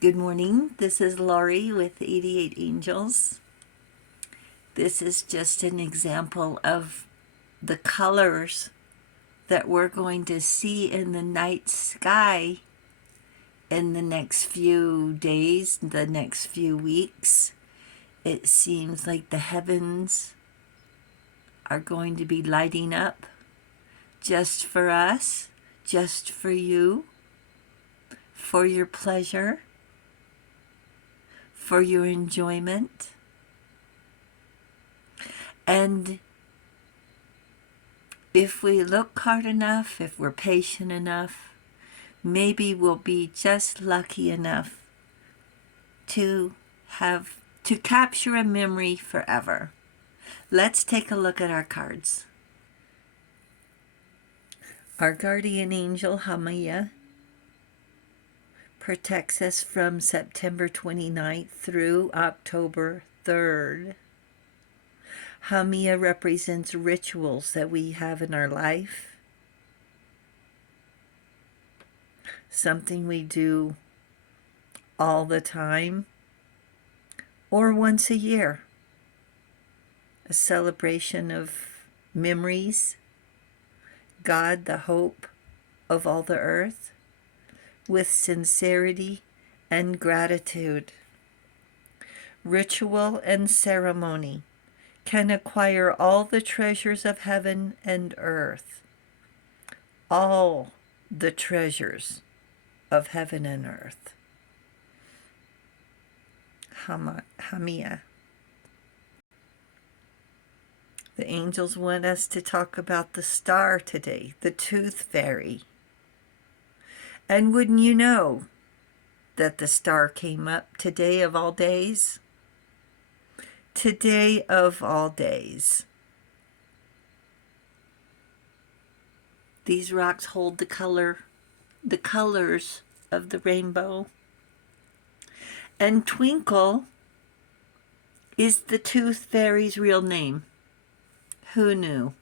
Good morning. This is Laurie with 88 Angels. This is just an example of the colors that we're going to see in the night sky in the next few days, the next few weeks. It seems like the heavens are going to be lighting up just for us, just for you, for your pleasure, for your enjoyment. And if we look hard enough, if we're patient enough, maybe we'll be just lucky enough to capture a memory forever. Let's take a look at our cards. Our guardian angel, Hamaya, protects us from September 29th through October 3rd. Hamia represents rituals that we have in our life, something we do all the time or once a year, a celebration of memories, God, the hope of all the earth, with sincerity and gratitude. Ritual and ceremony can acquire all the treasures of heaven and earth. All the treasures of heaven and earth. Hamia. The angels want us to talk about the star today, the tooth fairy. And wouldn't you know that the star came up today of all days? Today of all days. These rocks hold the colors of the rainbow. And Twinkle is the tooth fairy's real name. Who knew?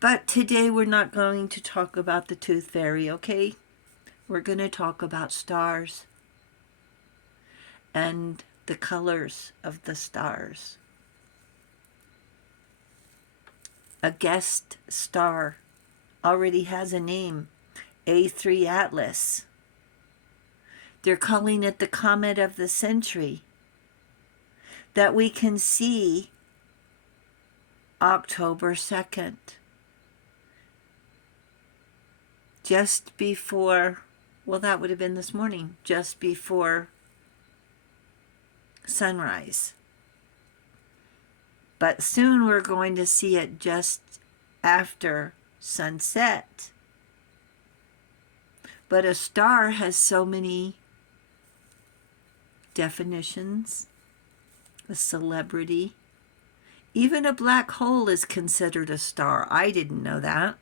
But today we're not going to talk about the tooth fairy, okay? We're going to talk about stars and the colors of the stars. A guest star already has a name, A3 Atlas. They're calling it the comet of the century, that we can see October 2nd, just before, well, that would have been this morning, just before sunrise. But soon we're going to see it just after sunset. But a star has so many definitions. A celebrity. Even a black hole is considered a star. I didn't know that.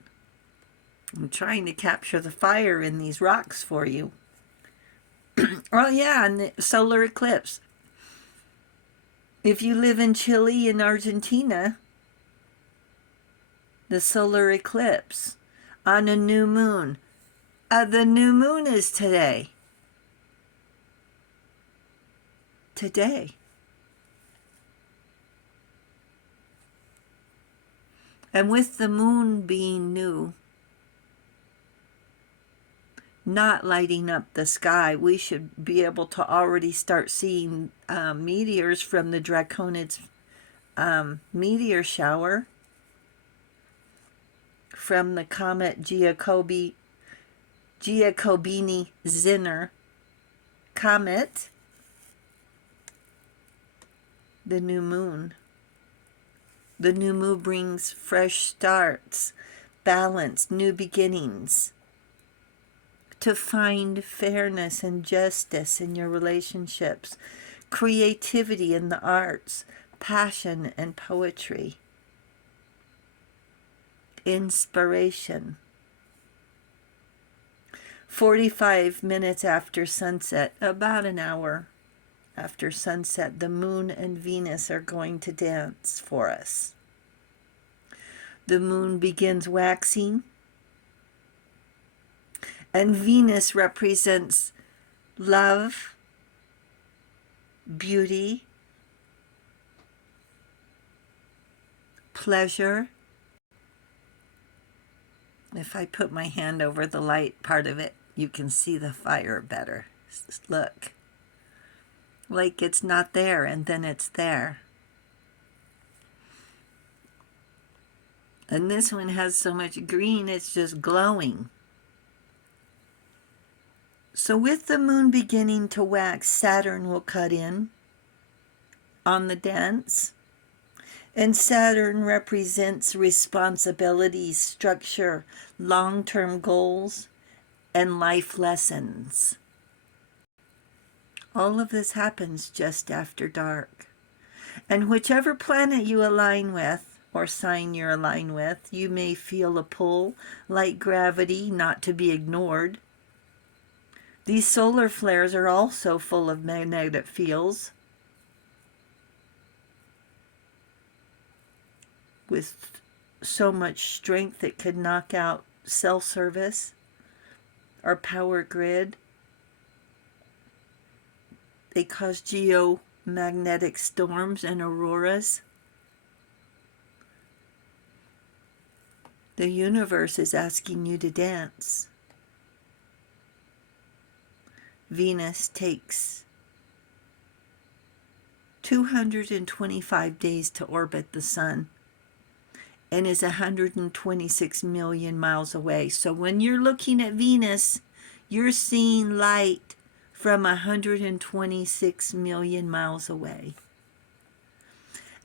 I'm trying to capture the fire in these rocks for you. Oh yeah, and the solar eclipse. If you live in Chile and Argentina, the solar eclipse on a new moon. The new moon is today. Today. And with the moon being new, not lighting up the sky, we should be able to already start seeing meteors from the Draconids meteor shower from the comet Giacobini-Zinner comet. The new moon. The new moon brings fresh starts, balance, new beginnings. To find fairness and justice in your relationships, creativity in the arts, passion and poetry, inspiration. 45 minutes after sunset, about an hour after sunset, the moon and Venus are going to dance for us. The moon begins waxing, and Venus represents love, beauty, pleasure. If I put my hand over the light part of it, you can see the fire better. Look. Like it's not there and then it's there. And this one has so much green, it's just glowing. So with the moon beginning to wax, Saturn will cut in on the dance. And Saturn represents responsibilities, structure, long-term goals, and life lessons. All of this happens just after dark. And whichever planet you align with, or sign you're aligned with, you may feel a pull, like gravity, not to be ignored. These solar flares are also full of magnetic fields, with so much strength it could knock out cell service, our power grid. They cause geomagnetic storms and auroras. The universe is asking you to dance. Venus takes 225 days to orbit the sun and is 126 million miles away. So when you're looking at Venus, you're seeing light from 126 million miles away.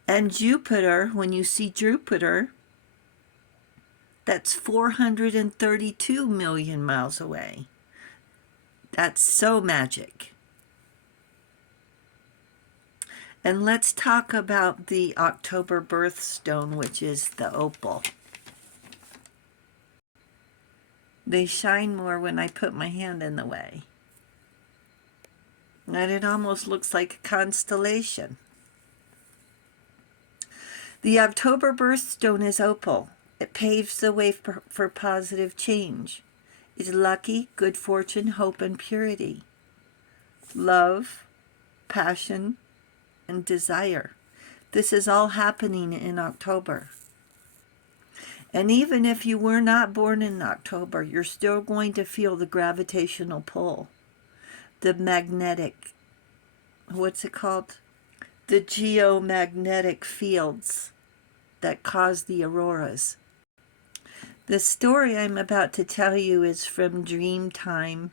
And Jupiter, when you see Jupiter, that's 432 million miles away. That's so magic. And let's talk about the October birthstone, which is the opal. They shine more when I put my hand in the way. And it almost looks like a constellation. The October birthstone is opal. It paves the way for positive change. It's lucky, good fortune, hope, and purity. Love, passion, and desire. This is all happening in October. And even if you were not born in October, you're still going to feel the gravitational pull. The magnetic, what's it called? The geomagnetic fields that cause the auroras. The story I'm about to tell you is from Dreamtime.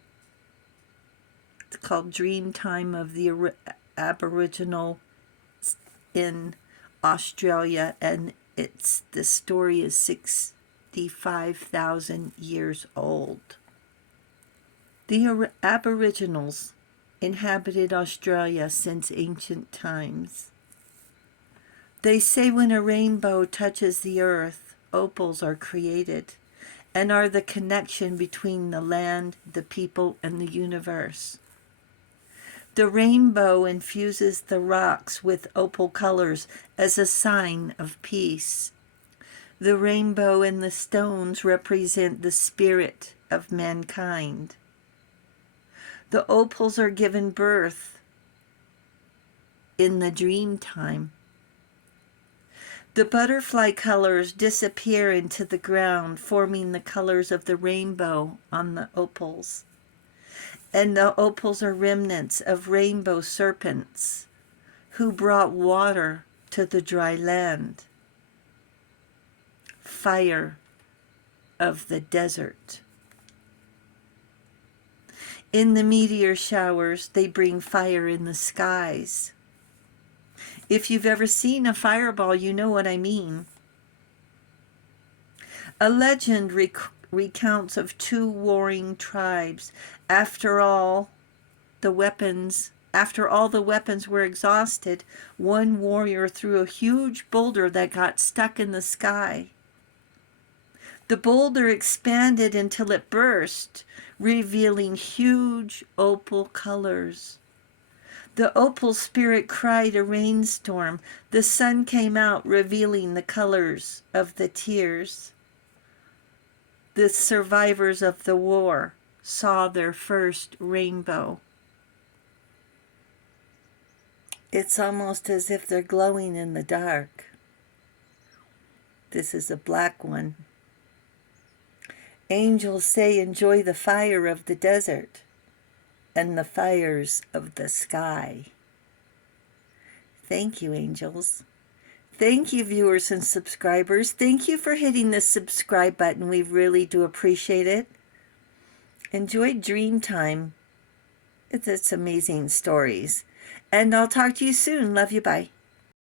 It's called Dreamtime of the Aboriginal in Australia, and the story is 65,000 years old. The Aboriginals inhabited Australia since ancient times. They say when a rainbow touches the earth, opals are created and are the connection between the land, the people, and the universe. The rainbow infuses the rocks with opal colors as a sign of peace. The rainbow and the stones represent the spirit of mankind. The opals are given birth in the dream time. The butterfly colors disappear into the ground, forming the colors of the rainbow on the opals. And the opals are remnants of rainbow serpents who brought water to the dry land. Fire of the desert. In the meteor showers, they bring fire in the skies. If you've ever seen a fireball, you know what I mean. A legend recounts of two warring tribes. After all the weapons were exhausted, one warrior threw a huge boulder that got stuck in the sky. The boulder expanded until it burst, revealing huge opal colors. The opal spirit cried a rainstorm. The sun came out, revealing the colors of the tears. The survivors of the war saw their first rainbow It's almost as if they're glowing in the dark. This is a black one. Angels say, enjoy the fire of the desert and the fires of the sky. Thank you, angels. Thank you, viewers and subscribers. Thank you for hitting the subscribe button. We really do appreciate it. Enjoy Dreamtime. It's amazing stories. And I'll talk to you soon. Love you. Bye.